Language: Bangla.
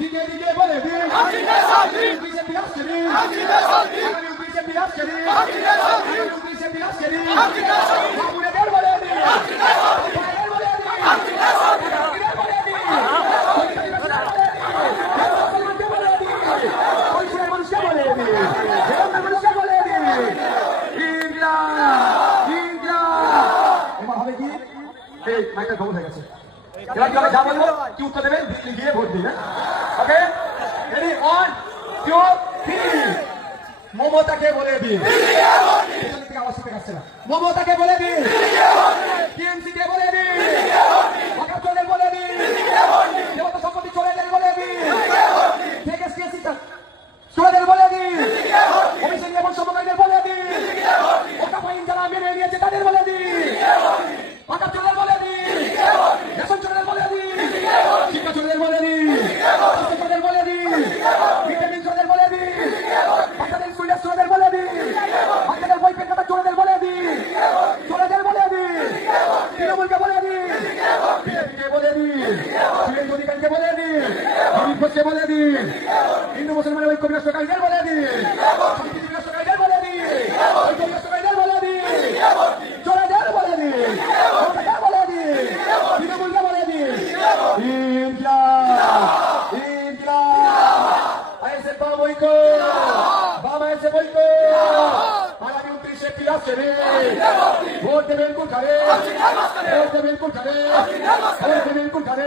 দিকে দিকে বলে দিন বিজেপি আসছে বিজেপি আসছে বিজেপি আসছে বাবুরেদের বলে দিন বলে দিন মানুষকে বলে দিন মানুষকে বলে দিন এবার হবে কি এই মাইকটা খবর হয়ে গেছে এবার কি হবে যা বলবো কি উত্তর দেবেন গিয়ে ভোট দিন ওকে রেডি 1 2 3 মমতাকে বলে দিন মমতাকে বলে দিন টিএমসি কে বলে দিন চোরের বলে দিন দেবতা সম্পত্তি চোরেদের বলে দিন চোরেদের বলে দিন অভিষেক এবং সমকালীদের বলে দিন ওটা ফাইন যারা মেনে নিয়েছে তাদের বলে দিন পাকা চোরের বলে দিন রেশন চোরের বলে দিন শিক্ষা চোরের বলে দিন চোরের বলে দিন ভিটামিন চোরের বলে দিন বাচ্চাদের সুইডার চোরেদের বলে দিন বাচ্চাদের বই পেন চোরেদের বলে দিন চোরেদের বলে দিন তৃণমূলকে বলে দিন বিজেপিকে বলে দিন সুরেশ অধিকারীকে বলে দিন অমিত ঘোষকে বলে দিন হিন্দু মুসলমানের ঐক্য বিনষ্টকারীদের বলে দিন সংস্কৃতি বিনষ্টকারীদের বলে দিন ঐক্য বিনষ্টকারীদের বলে দিন চোরেদের বলে দিন বলে দিন তৃণমূলকে বলে দিন আগামী 29শে পিয়াসে ভোট দেবেন কোন খাবে ভোট দেবেন কোন খাবে ভোট দেবেন কোন খাবে